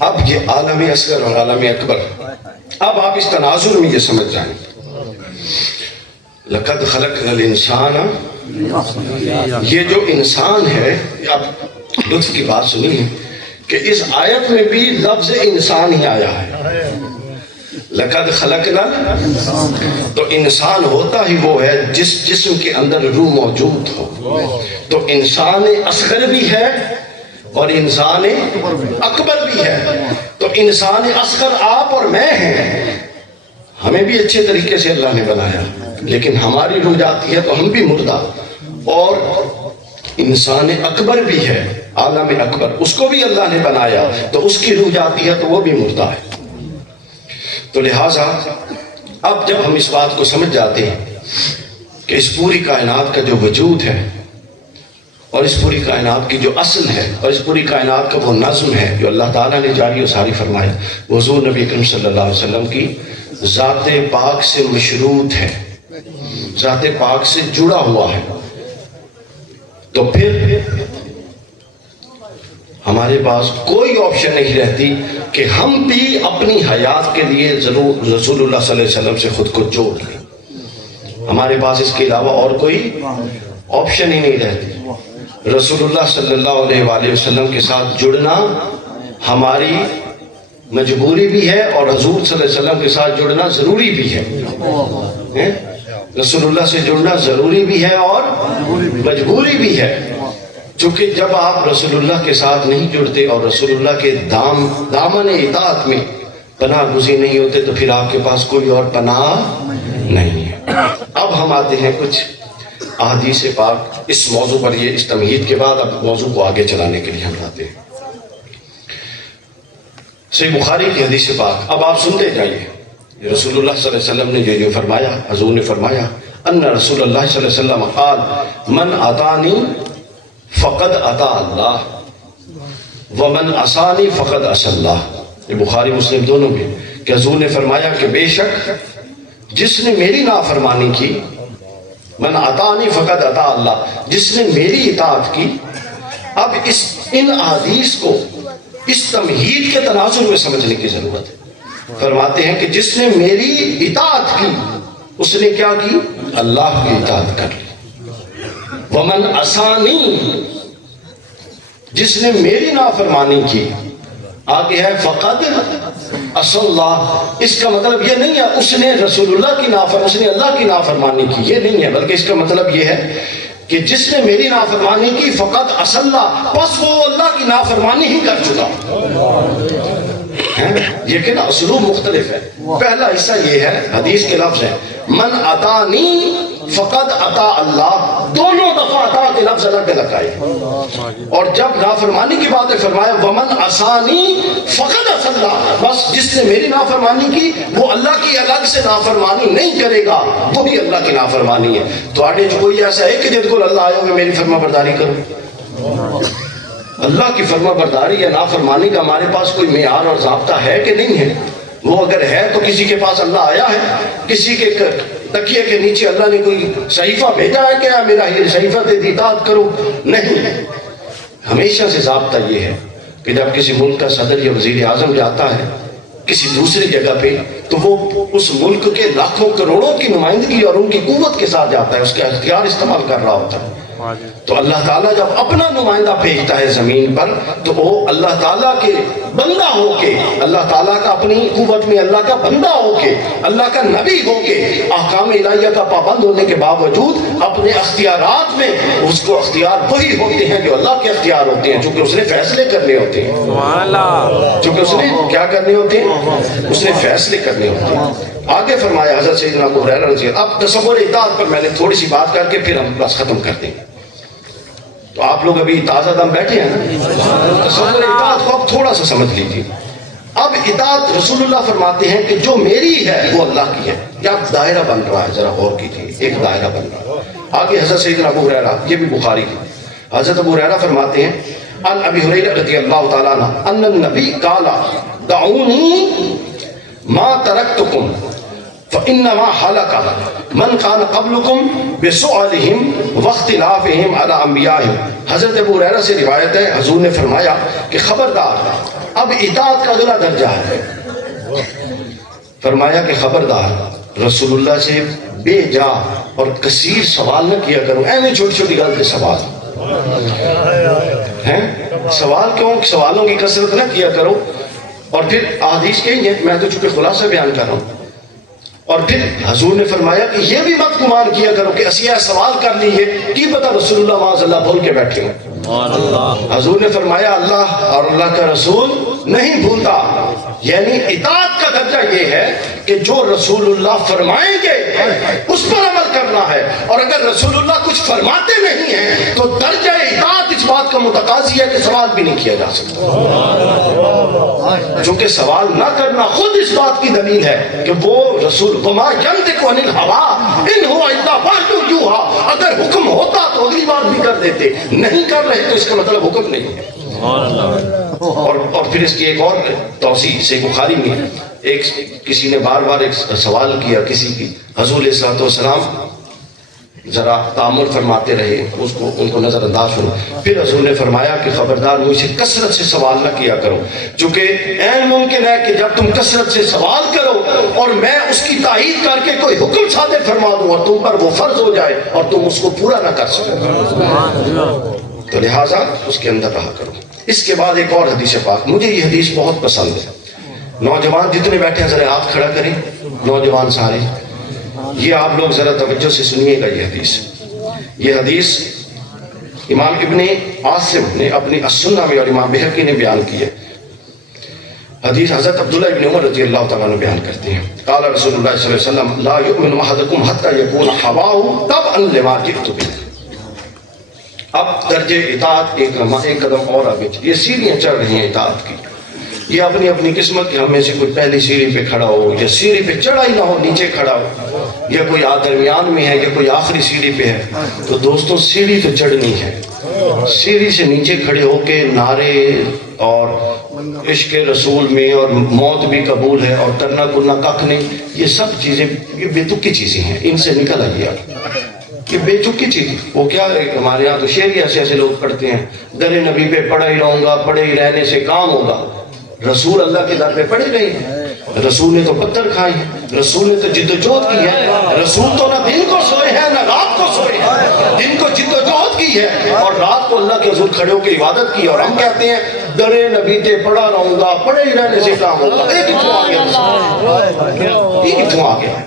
اب یہ عالم اصغر اور عالم اکبر، اب آپ اس تناظر میں یہ سمجھ جائیں، لقد خلقنا الانسان، یہ جو انسان ہے، اب لطف کی بات سنیے کہ اس آیت میں بھی لفظ انسان ہی آیا ہے، لقد خلقنا، تو انسان ہوتا ہی وہ ہے جس جسم کے اندر روح موجود ہو، تو انسان اصغر بھی ہے اور انسان اکبر بھی ہے، تو انسان اصغر آپ اور میں ہیں، ہمیں بھی اچھے طریقے سے اللہ نے بنایا، لیکن ہماری روح جاتی ہے تو ہم بھی مردہ، اور انسان اکبر بھی ہے، عالم اکبر، اس کو بھی اللہ نے بنایا تو اس کی روح جاتی ہے تو وہ بھی مردہ ہے۔ تو لہٰذا اب جب ہم اس بات کو سمجھ جاتے ہیں کہ اس پوری کائنات کا جو وجود ہے اور اس پوری کائنات کی جو اصل ہے اور اس پوری کائنات کا وہ نظم ہے جو اللہ تعالیٰ نے جاری و ساری فرمایا، وہ حضور نبی اکرم صلی اللہ علیہ وسلم کی ذات پاک سے مشروط ہے، ذات پاک سے جڑا ہوا ہے، تو پھر ہمارے پاس کوئی آپشن نہیں رہتی کہ ہم بھی اپنی حیات کے لیے ضرور رسول اللہ صلی اللہ علیہ وسلم سے خود کو جوڑ لیں، ہمارے پاس اس کے علاوہ اور کوئی آپشن ہی نہیں رہتی۔ رسول اللہ صلی اللہ علیہ وآلہ وسلم کے ساتھ جڑنا ہماری مجبوری بھی ہے اور حضور صلی اللہ علیہ وسلم کے ساتھ جڑنا ضروری بھی ہے، رسول اللہ سے جڑنا ضروری بھی ہے اور مجبوری بھی ہے، چونکہ جب آپ رسول اللہ کے ساتھ نہیں جڑتے اور رسول اللہ کے دامن اطاعت میں پناہ گزین نہیں ہوتے تو پھر آپ کے پاس کوئی اور پناہ نہیں ہے۔ اب ہم آتے ہیں کچھ احادیث پاک اس موضوع پر، یہ اس تمہید کے بعد اب موضوع کو آگے چلانے کے لیے ہم آتے ہیں۔ صحیح بخاری کی حدیث پاک اب آپ سنتے جائیے، رسول اللہ صلی اللہ علیہ وسلم نے جو فرمایا، حضور نے فرمایا، ان رسول اللہ صلی اللہ علیہ وسلم قال من اطانی فقد اطاع اللہ ومن عصانی فقد عصى اللہ، یہ بخاری مسلم دونوں میں، کہ حضور نے فرمایا کہ بے شک جس نے میری نافرمانی کی، من اطانی فقد اطاع اللہ، جس نے میری اطاعت کی۔ اب ان احادیث کو اس تمہید کے تناظر میں سمجھنے کی ضرورت ہے۔ فرماتے ہیں کہ جس نے میری اطاعت کی اس نے کیا کی؟ اللہ کی اطاعت کر لی۔ ومن عصانی، جس نے میری نافرمانی کی، آگے ہے فقد عصى اللہ، اس کا مطلب یہ نہیں ہے اس نے رسول اللہ کی اس نے اللہ کی نافرمانی کی، یہ نہیں ہے، بلکہ اس کا مطلب یہ ہے کہ جس نے میری نافرمانی کی فقط عصى اللہ، پس وہ اللہ کی نافرمانی ہی کر چکا۔ یہ کہ نا اسلوب مختلف ہے، پہلا حصہ یہ ہے، حدیث کے لفظ ہے من اطانی فقد اطاع اللہ، دونوں دفعہ اطاع کے لفظ الگ الگ آئے، اور جب نافرمانی کی بات ہے فرمایا ومن عصانی فقد عصى اللہ، بس جس نے میری نافرمانی کی وہ اللہ کی الگ سے نافرمانی نہیں کرے گا، وہی اللہ کی نافرمانی ہے۔ تو آڈے جو کوئی ایسا ہے کہ جد کو اللہ آئے ہوئے میری فرما برداری کرو، اللہ کی فرما برداری یا نافرمانی کا ہمارے پاس کوئی معیار اور ضابطہ ہے کہ نہیں ہے؟ وہ اگر ہے تو کسی کے پاس اللہ آیا ہے؟ کسی کے تکیے کے نیچے اللہ نے کوئی صحیفہ بھیجا ہے کہ میرا یہ صحیفہ دے دی اطاعت کرو؟ نہیں، ہمیشہ سے ضابطہ یہ ہے کہ جب کسی ملک کا صدر یا وزیر اعظم جاتا ہے کسی دوسری جگہ پہ تو وہ اس ملک کے لاکھوں کروڑوں کی نمائندگی اور ان کی قوت کے ساتھ جاتا ہے، اس کے اختیار استعمال کر رہا ہوتا ہے۔ تو اللہ تعالیٰ جب اپنا نمائندہ بھیجتا ہے زمین پر تو وہ اللہ تعالیٰ کے بندہ ہو کے، اللہ تعالیٰ کا اپنی قوت میں اللہ کا بندہ ہو کے، اللہ کا نبی ہو کے، احکام الہیہ کا پابند ہونے کے باوجود اپنے اختیارات میں اس کو اختیار وہی ہوتے ہیں جو اللہ کے اختیار ہوتے ہیں، چونکہ اس نے فیصلے کرنے ہوتے ہیں، چونکہ اس نے کیا کرنے ہوتے ہیں؟ اس نے فیصلے کرنے ہوتے ہیں۔ آگے فرمایا حضرت سیدنا ابو ہریرہ رضی اللہ عنہ۔ اب تصور اطاعت پر میں نے تھوڑی سی بات کر کے پھر ہم بس ختم کر دیں گے، تو آپ لوگ ابھی تازہ دم بیٹھے ہیں نا، تصور اطاعت کو اب تھوڑا سا سمجھ لیجیے۔ اب اطاعت رسول اللہ فرماتے ہیں کہ جو میری ہے وہ اللہ کی ہے، کیا دائرہ بن رہا ہے، ذرا غور کیجیے، ایک دائرہ بن رہا ہے۔ آگے حضرت سیدنا ابو ہریرہ، یہ بھی بخاری کی، حضرت ابو ہریرہ فرماتے ہیں ان ابی ہریرہ رضی اللہ تعالیٰ عنہ ان النبی قال دعونی ما ترکتکم فإنما حلق من كان قبلكم بسؤالهم واختلافهم على انبیائهم. حضرت ابو ہریرہ سے روایت ہے حضور نے فرمایا کہ خبردار، اب اطاعت کا اگلا درجہ ہے. فرمایا کہ خبردار رسول اللہ سے بے جا اور کثیر سوال نہ کیا کرو. ایویں چھوٹی چھوٹی گل کے سوال ہیں، سوال کیوں؟ سوالوں کی کثرت نہ کیا کرو. اور پھر احادیث کہیں گے، میں تو چونکہ خلاصہ بیان کر رہا ہوں. اور پھر حضور نے فرمایا کہ یہ بھی مت گمان کیا کرو کہ اسیہ سوال کر لیے کی پتہ رسول اللہ معاذ اللہ بھول کے بیٹھے ہوں. حضور نے فرمایا اللہ اور اللہ کا رسول نہیں بھولتا. یعنی اطاعت کا درجہ یہ ہے کہ جو رسول اللہ فرمائیں گے اس پر عمل کرنا ہے. اور اگر رسول اللہ کچھ فرماتے نہیں ہیں تو درجہ اطاعت اس بات کا متقاضی ہے کہ سوال بھی نہیں کیا جا سکتا. چونکہ سوال نہ کرنا خود اس بات کی دلیل ہے کہ وہ رسول وما ينطق عن الهوى ان هو الا وحی یوحی. اگر حکم ہوتا تو اگلی بات بھی کر دیتے، نہیں کر رہے تو اس کا مطلب حکم نہیں ہے. اور پھر اس کی ایک اور توضیح سے بخاری میں ایک کسی نے بار بار ایک سوال کیا کسی کی، حضور علیہ الصلوۃ والسلام ذرا تامل فرماتے رہے، ان کو نظر انداز ہوا. پھر حضور نے فرمایا کہ خبردار مجھ سے کثرت سے سوال نہ کیا کرو، چونکہ عین ممکن ہے کہ جب تم کثرت سے سوال کرو اور میں اس کی تائید کر کے کوئی حکم صادر فرما دوں اور تم پر وہ فرض ہو جائے اور تم اس کو پورا نہ کر سکو، تو لہٰذا اس کے اندر رہا کرو. اس کے بعد ایک اور حدیث پاک، مجھے یہ حدیث بہت پسند ہے. نوجوان جتنے بیٹھے ہیں ذرا ہاتھ کھڑا کریں، نوجوان سارے، یہ آپ لوگ ذرا توجہ سے سنیے گا. یہ حدیث امام ابن عاصم نے اپنی السنہ میں اور امام بہقی نے بیان کی ہے. حدیث حضرت عبداللہ ابن عمر رضی اللہ تعالیٰ عنہ بیان کرتے ہیں، قال رسول اللہ صلی اللہ علیہ وسلم لا یؤمن احدکم حتی یکون ہواہ تبعا لما جئت بہ. اب درجہ اطاعت ایک قدم اور آگے، یہ سیڑھیاں چڑھ رہی ہیں اطاعت کی. یہ اپنی اپنی قسمت کہ ہم میں سے کوئی پہلی سیڑھی پہ کھڑا ہو یا سیڑھی پہ چڑھا ہی نہ ہو نیچے کھڑا ہو، یا کوئی درمیان میں ہے یا کوئی آخری سیڑھی پہ ہے. تو دوستوں سیڑھی تو چڑھنی ہے، سیڑھی سے نیچے کھڑے ہو کے نعرے اور عشق رسول میں اور موت بھی قبول ہے اور کرنا کرنا ککھ نہیں، یہ سب چیزیں یہ بے تکی چیزیں ہیں، ان سے نکل آئیے. یہ بے چکی چیز وہ کیا ہے، ہمارے یہاں تو شعر ایسے ایسے لوگ پڑھتے ہیں، در نبی پہ پڑا ہی رہوں گا، پڑے ہی رہنے سے کام ہوگا. رسول اللہ کے در پہ پڑے نہیں ہیں، رسول نے تو پتھر کھائے ہیں، رسول نے تو جد و جہد کی ہے. رسول تو نہ دن کو سوئے ہیں نہ رات کو سوئے ہیں، دن کو جد و جہد کی ہے اور رات کو اللہ کے حضور کھڑے ہو کے عبادت کی. اور ہم کہتے ہیں در نبی پہ پڑا رہوں گا، پڑے ہی رہنے سے کام ہوگا. یہ کتوں آ گیا، یہ کتوں آ گیا؟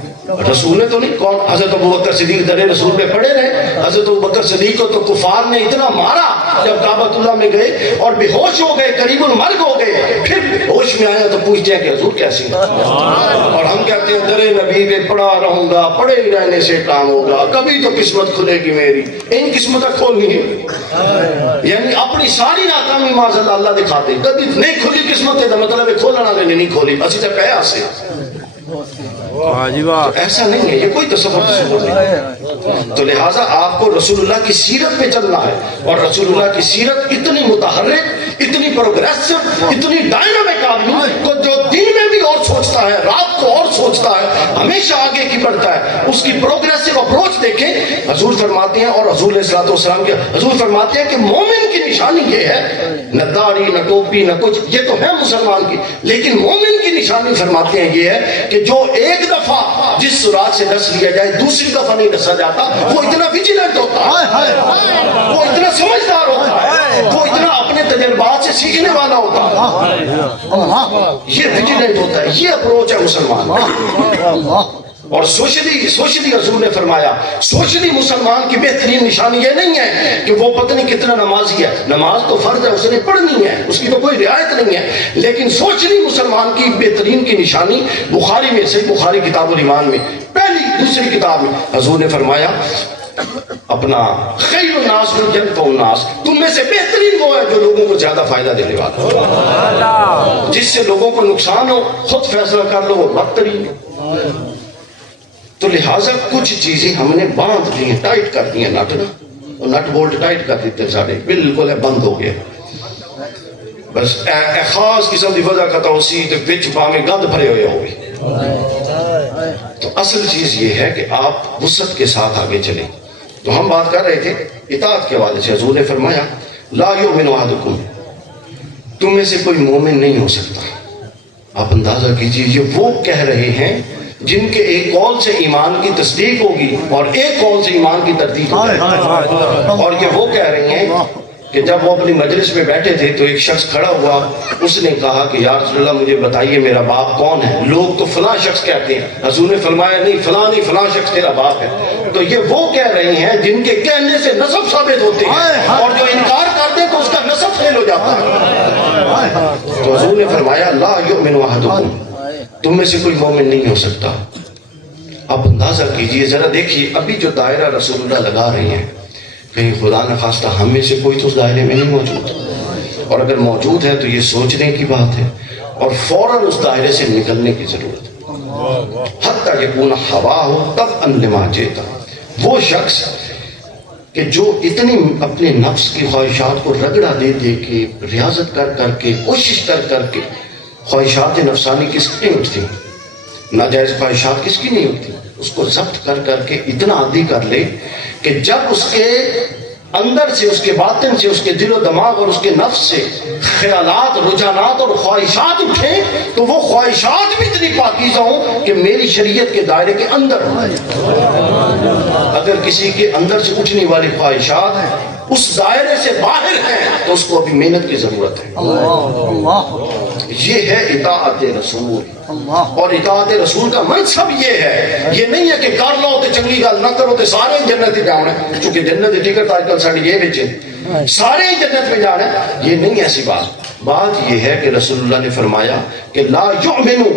رسول نے تو نہیں. کون؟ حضرت ابوبکر صدیق در رسول پہ پڑے رہے. حضرت ابوبکر صدیق کو تو کفار نے اتنا مارا جب کعبۃ اللہ میں گئے اور بے ہوش ہو گئے، قریب المرگ ہو گئے. پھر ہوش میں آیا تو پوچھتے ہیں کہ حضور کیسی ہیں، اور ہم کہتے ہیں در نبی پہ پڑا رہوں گا، پڑے ہی رہنے سے کام ہوگا، کبھی تو قسمت کھلے گی میری. ان قسمتیں کھولنی ہے، یعنی اپنی ساری ناکامی معاذ اللہ اللہ دکھاتے. کبھی نہیں کھلی قسمت کا مطلب ہے کھولنا والے نے نہیں کھولی، اسی طرح پہ سے. ایسا نہیں ہے، یہ کوئی تصور نہیں. تو لہٰذا آپ کو رسول اللہ کی سیرت پہ چلنا ہے، اور رسول اللہ کی سیرت اتنی متحرک، اتنی پروگریسو، اتنی ڈائنامک آدمی کو جو دن میں بھی اور سوچتا ہے، رات کو اور سوچتا ہے، ہمیشہ آگے کی بڑھتا ہے. اس کی پروگریسو اپروچ دیکھیں. حضور فرماتے ہیں، اور حضور علیہ الصلوۃ والسلام کے حضور فرماتے ہیں کہ مومن کی نشانی یہ ہے، نہ داڑھی نہ ٹوپی نہ کچھ، یہ تو ہے مسلمان کی، لیکن مومن کی نشانی فرماتے ہیں یہ ہے کہ جو ایک دفعہ جس سراغ سے ڈس لیا جائے دوسری دفعہ نہیں ڈسا جاتا. وہ اتنا ویجیلنٹ ہوتا ہے، وہ اتنا سمجھدار ہوتا ہے، وہ اتنا اپنے تجربات سے سیکھنے والا ہوتا ہے. یہ ویجیلنٹ ہوتا ہے، یہ اپروچ ہے مسلمان. اور سوشلی حضور نے فرمایا سوشلی مسلمان کی بہترین نشانی یہ نہیں ہے کہ وہ پتہ نہیں کتنا نمازی ہے، نماز تو فرض ہے، اس نے پڑھنی ہے، اس کی تو کوئی رعایت نہیں ہے. لیکن سوشلی مسلمان کی بہترین کی نشانی بخاری میں، صحیح بخاری کتاب الایمان میں پہلی دوسری کتاب میں حضور نے فرمایا اپنا خیر الناس من جنف الناس، تم میں سے بہترین وہ ہے جو لوگوں کو زیادہ فائدہ دینے والا. جس سے لوگوں کو نقصان ہو خود فیصلہ کر لو، وہ بدترین. تو لہٰذا کچھ چیزیں ہم نے باندھ دی ہیں، ٹائٹ کر دی ہیں، نٹ بولٹ ٹائٹ کر دیتے سارے، بالکل بند ہو گیا. بس خاص قسم کی وجہ کا توسیع وچ پاویں گند بھرے ہوئے ہوگی. تو اصل چیز یہ ہے کہ آپ وسعت کے ساتھ آگے چلیں. تو ہم بات کر رہے تھے اطاعت کے حوالے سے. حضور نے فرمایا لا یؤمن احدکم، تم میں سے کوئی مومن نہیں ہو سکتا. آپ اندازہ کیجئے یہ وہ کہہ رہے ہیں جن کے ایک قول سے ایمان کی تصدیق ہوگی اور ایک قول سے ایمان کی تردید ہوگی. اور یہ وہ کہہ رہی ہیں کہ جب وہ اپنی مجلس میں بیٹھے تھے تو ایک شخص کھڑا ہوا، اس نے کہا کہ یا رسول اللہ مجھے بتائیے میرا باپ کون ہے؟ لوگ تو فلاں شخص کہتے ہیں. حضور نے فرمایا نہیں، فلاں شخص تیرا باپ ہے. تو یہ وہ کہہ رہی ہیں جن کے کہنے سے نسب ثابت ہوتے ہیں اور جو انکار کرتے ہیں تو اس کا نسب فیل ہو جاتا ہے. تو حضور نے فرمایا لا یؤمن احدکم، تم میں سے کوئی مومن نہیں ہو سکتا. آپ اندازہ کیجئے ذرا، دیکھیے ابھی جو دائرہ رسول اللہ لگا رہی ہیں، کہیں خدا نہ خواستہ ہم میں سے کوئی تو اس دائرے میں نہیں موجود، اور اگر موجود ہے تو یہ سوچنے کی بات ہے اور فوراً اس دائرے سے نکلنے کی ضرورت ہے. حتیٰ یکون ہواہ طبعا لما جئت، وہ شخص کہ جو اتنی اپنے نفس کی خواہشات کو رگڑا دے دے کے، ریاضت کر کر کے، کوشش کر کر کے، خواہشات نفسانی کس کی نہیں اٹھتی، ناجائز خواہشات کس کی نہیں اٹھتی، اس کو ضبط کر کر کے اتنا عادی کر لے کہ جب اس کے اندر سے، اس کے باطن سے، اس کے دل و دماغ اور اس کے نفس سے خیالات، رجحانات اور خواہشات اٹھیں تو وہ خواہشات بھی اتنی پاکیزہ ہوں کہ میری شریعت کے دائرے کے اندر ہوں. اگر کسی کے اندر سے اٹھنے والی خواہشات اس دائرے سے باہر ہیں تو اس کو ابھی محنت کی ضرورت ہے. یہ ہے اطاعت رسول. اور اطاعت رسول کا منصب یہ ہے، یہ نہیں ہے کہ کر لو تو چنگی گل، نہ کرو تو سارے جنت ہی جانا ہے. چونکہ جنت کی ٹکٹ آج کل ساری یہ بچے سارے جنت میں جانا ہے، یہ نہیں ایسی بات. بات یہ ہے کہ رسول اللہ نے فرمایا کہ لا یؤمنو،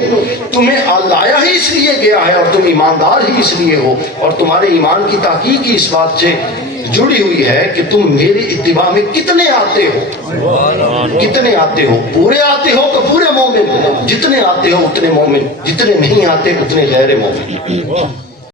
تمہیں لایا ہی اس لیے گیا ہے اور تم ایماندار ہی اس لیے ہو، اور تمہارے ایمان کی تحقیق ہی اس بات سے جڑی ہوئی ہے کہ تم میری اتباع میں کتنے آتے ہو. کتنے آتے ہو؟ پورے آتے ہو کہ پورے مومن؟ جتنے آتے ہو اتنے مومن، جتنے نہیں آتے اتنے غیر مومن.